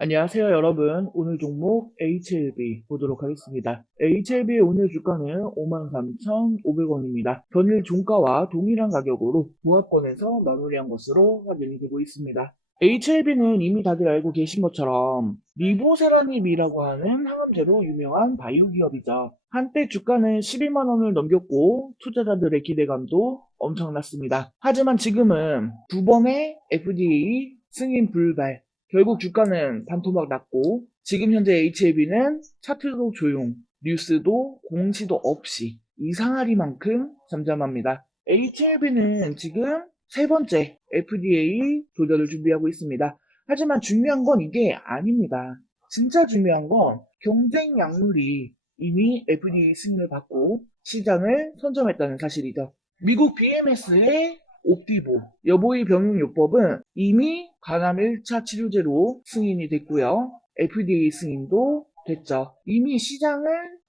안녕하세요 여러분. 오늘 종목 HLB 보도록 하겠습니다. HLB의 오늘 주가는 53,500원입니다. 전일 종가와 동일한 가격으로 보합권에서 마무리한 것으로 확인이 되고 있습니다. HLB는 이미 다들 알고 계신 것처럼 리보세라닙이라고 하는 항암제로 유명한 바이오 기업이죠. 한때 주가는 12만원을 넘겼고 투자자들의 기대감도 엄청났습니다. 하지만 지금은 두 번의 FDA 승인 불발 결국 주가는 반토막 났고 지금 현재 HLB는 차트도 조용, 뉴스도 공시도 없이 이상하리만큼 잠잠합니다. HLB는 지금 세 번째 FDA 도전을 준비하고 있습니다. 하지만 중요한 건 이게 아닙니다. 진짜 중요한 건 경쟁 약물이 이미 FDA 승인을 받고 시장을 선점했다는 사실이죠. 미국 BMS의 옵티보, 여보의 병용요법은 이미 간암 1차 치료제로 승인이 됐고요. FDA 승인도 됐죠. 이미 시장을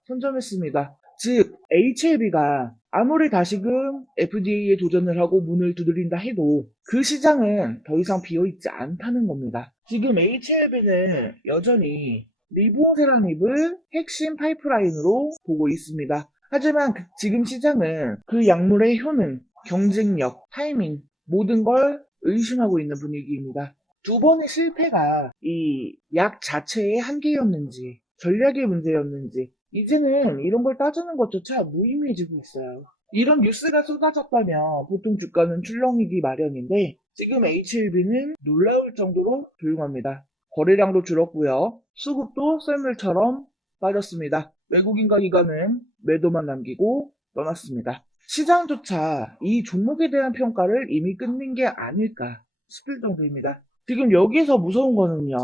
선점했습니다. 즉, HLB가 아무리 다시금 FDA에 도전을 하고 문을 두드린다 해도 그 시장은 더 이상 비어있지 않다는 겁니다. 지금 HLB는 여전히 리보세라닙을 핵심 파이프라인으로 보고 있습니다. 하지만 그- 지금 시장은 그 약물의 효능, 경쟁력, 타이밍, 모든 걸 의심하고 있는 분위기입니다. 두 번의 실패가 이 약 자체의 한계였는지, 전략의 문제였는지, 이제는 이런 걸 따지는 것조차 무의미해지고 있어요. 이런 뉴스가 쏟아졌다면 보통 주가는 출렁이기 마련인데, 지금 HLB는 놀라울 정도로 조용합니다. 거래량도 줄었고요. 수급도 썰물처럼 빠졌습니다. 외국인과 기관은 매도만 남기고 떠났습니다. 시장조차 이 종목에 대한 평가를 이미 끝낸 게 아닐까 싶을 정도입니다. 지금 여기서 무서운 거는요,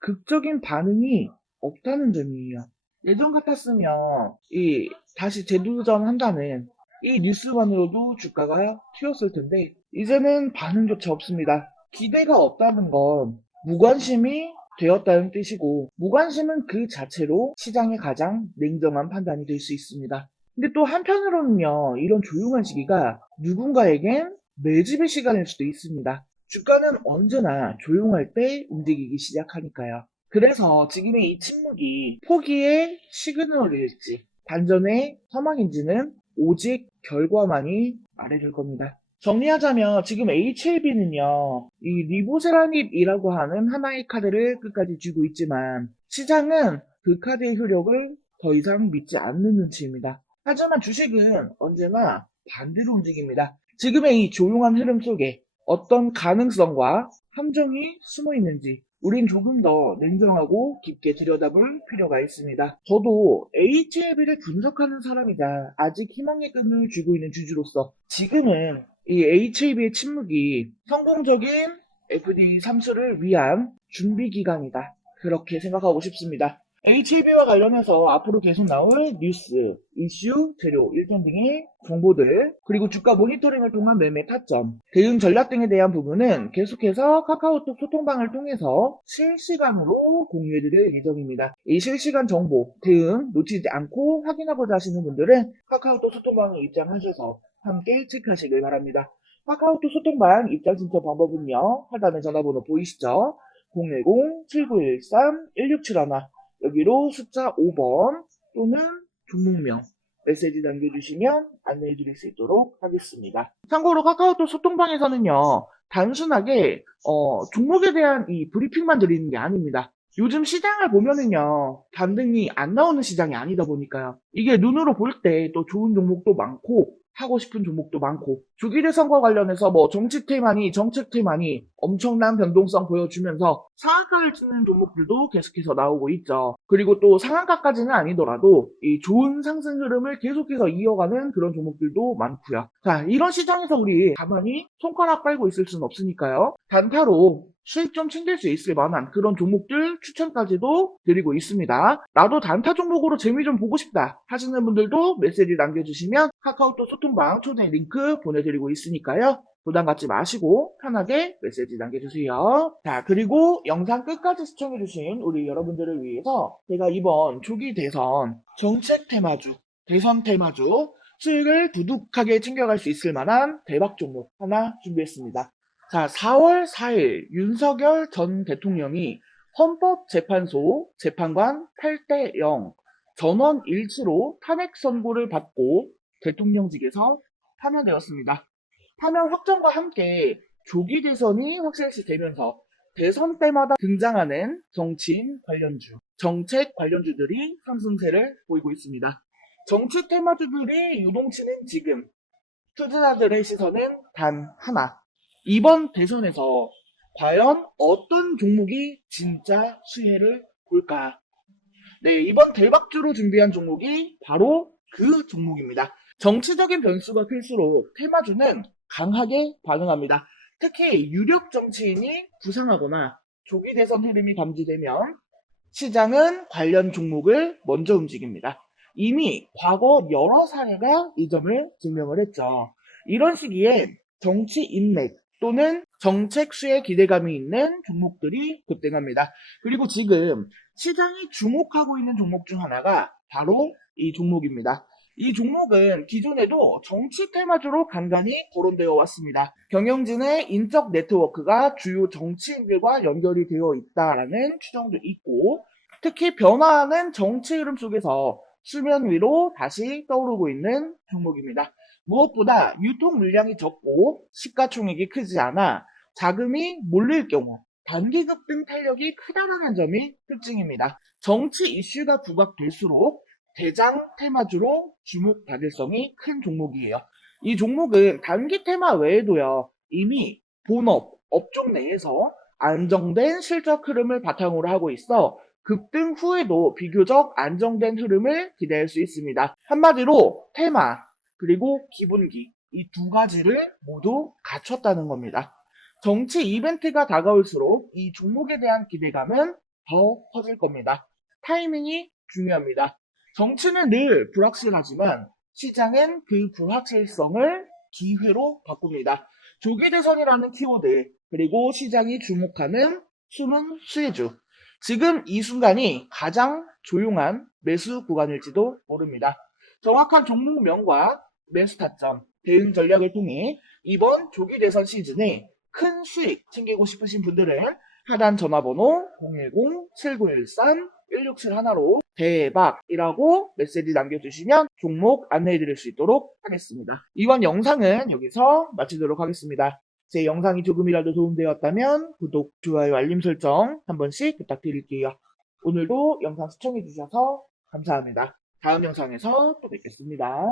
극적인 반응이 없다는 점이에요. 예전 같았으면, 이, 다시 재도전 한다는 이 뉴스만으로도 주가가 튀었을 텐데, 이제는 반응조차 없습니다. 기대가 없다는 건 무관심이 되었다는 뜻이고, 무관심은 그 자체로 시장의 가장 냉정한 판단이 될 수 있습니다. 근데 또 한편으로는요, 이런 조용한 시기가 누군가에겐 매집의 시간일 수도 있습니다. 주가는 언제나 조용할 때 움직이기 시작하니까요. 그래서 지금의 이 침묵이 포기의 시그널일지, 반전의 서망인지는 오직 결과만이 말해줄 겁니다. 정리하자면 지금 HLB는요, 이 리보세라닙이라고 하는 하나의 카드를 끝까지 쥐고 있지만 시장은 그 카드의 효력을 더 이상 믿지 않는 눈치입니다. 하지만 주식은 언제나 반대로 움직입니다. 지금의 이 조용한 흐름 속에 어떤 가능성과 함정이 숨어 있는지 우린 조금 더 냉정하고 깊게 들여다볼 필요가 있습니다. 저도 HLB를 분석하는 사람이자 아직 희망의 끈을 쥐고 있는 주주로서 지금은 이 HLB의 침묵이 성공적인 FDA 3수를 위한 준비 기간이다. 그렇게 생각하고 싶습니다. HLB와 관련해서 앞으로 계속 나올 뉴스, 이슈, 재료, 일정 등의 정보들, 그리고 주가 모니터링을 통한 매매 타점, 대응 전략 등에 대한 부분은 계속해서 카카오톡 소통방을 통해서 실시간으로 공유해드릴 예정입니다. 이 실시간 정보, 대응 놓치지 않고 확인하고자 하시는 분들은 카카오톡 소통방에 입장하셔서 함께 체크하시길 바랍니다. 카카오톡 소통방 입장 신청 방법은요, 하단에 전화번호 보이시죠? 010-7913-1671 여기로 숫자 5번 또는 종목명 메시지 남겨주시면 안내해 드릴 수 있도록 하겠습니다. 참고로 카카오톡 소통방에서는요, 단순하게, 어, 종목에 대한 이 브리핑만 드리는 게 아닙니다. 요즘 시장을 보면은요, 반등이 안 나오는 시장이 아니다 보니까요. 이게 눈으로 볼 때 또 좋은 종목도 많고, 하고 싶은 종목도 많고, 주기대 선거 관련해서 뭐 정치 테마니, 정책 테마니 엄청난 변동성 보여주면서 상한가를 찍는 종목들도 계속해서 나오고 있죠. 그리고 또 상한가까지는 아니더라도 이 좋은 상승 흐름을 계속해서 이어가는 그런 종목들도 많고요. 자, 이런 시장에서 우리 가만히 손가락 빨고 있을 수는 없으니까요. 단타로 수익 좀 챙길 수 있을 만한 그런 종목들 추천까지도 드리고 있습니다. 나도 단타 종목으로 재미 좀 보고 싶다 하시는 분들도 메시지 남겨주시면 카카오톡 소통방 초대 링크 보내드리고 있으니까요. 부담 갖지 마시고 편하게 메시지 남겨주세요. 자, 그리고 영상 끝까지 시청해주신 우리 여러분들을 위해서 제가 이번 조기 대선 정책 테마주, 대선 테마주 수익을 두둑하게 챙겨갈 수 있을 만한 대박 종목 하나 준비했습니다. 자, 4월 4일 윤석열 전 대통령이 헌법재판소 재판관 8대 0 전원 일치로 탄핵 선고를 받고 대통령직에서 파면되었습니다. 파면 확정과 함께 조기 대선이 확실시 되면서 대선 때마다 등장하는 정치인 관련주, 정책 관련주들이 상승세를 보이고 있습니다. 정치 테마주들이 유동치는 지금 투자자들의 시선은 단 하나. 이번 대선에서 과연 어떤 종목이 진짜 수혜를 볼까? 네, 이번 대박주로 준비한 종목이 바로 그 종목입니다. 정치적인 변수가 클수록 테마주는 강하게 반응합니다. 특히 유력 정치인이 부상하거나 조기 대선 흐름이 감지되면 시장은 관련 종목을 먼저 움직입니다. 이미 과거 여러 사례가 이 점을 증명을 했죠. 이런 시기에 정치 인맥 또는 정책 수에 기대감이 있는 종목들이 급등합니다. 그리고 지금 시장이 주목하고 있는 종목 중 하나가 바로 이 종목입니다. 이 종목은 기존에도 정치 테마주로 간간히 거론되어 왔습니다. 경영진의 인적 네트워크가 주요 정치인들과 연결이 되어 있다라는 추정도 있고, 특히 변화하는 정치 흐름 속에서 수면 위로 다시 떠오르고 있는 종목입니다. 무엇보다 유통 물량이 적고 시가총액이 크지 않아 자금이 몰릴 경우 단기 급등 탄력이 크다라는 점이 특징입니다. 정치 이슈가 부각될수록 대장 테마주로 주목 받을 성이 큰 종목이에요. 이 종목은 단기 테마 외에도요, 이미 본업, 업종 내에서 안정된 실적 흐름을 바탕으로 하고 있어 급등 후에도 비교적 안정된 흐름을 기대할 수 있습니다. 한마디로 테마, 그리고 기본기, 이 두 가지를 모두 갖췄다는 겁니다. 정치 이벤트가 다가올수록 이 종목에 대한 기대감은 더 커질 겁니다. 타이밍이 중요합니다. 정치는 늘 불확실하지만 시장은 그 불확실성을 기회로 바꿉니다. 조기 대선이라는 키워드, 그리고 시장이 주목하는 숨은 수혜주. 지금 이 순간이 가장 조용한 매수 구간일지도 모릅니다. 정확한 종목명과 매수 타점, 대응 전략을 통해 이번 조기 대선 시즌에 큰 수익 챙기고 싶으신 분들은 하단 전화번호 010-7913-1671로 대박이라고 메시지 남겨주시면 종목 안내해드릴 수 있도록 하겠습니다. 이번 영상은 여기서 마치도록 하겠습니다. 제 영상이 조금이라도 도움되었다면 구독, 좋아요, 알림 설정 한 번씩 부탁드릴게요. 오늘도 영상 시청해주셔서 감사합니다. 다음 영상에서 또 뵙겠습니다.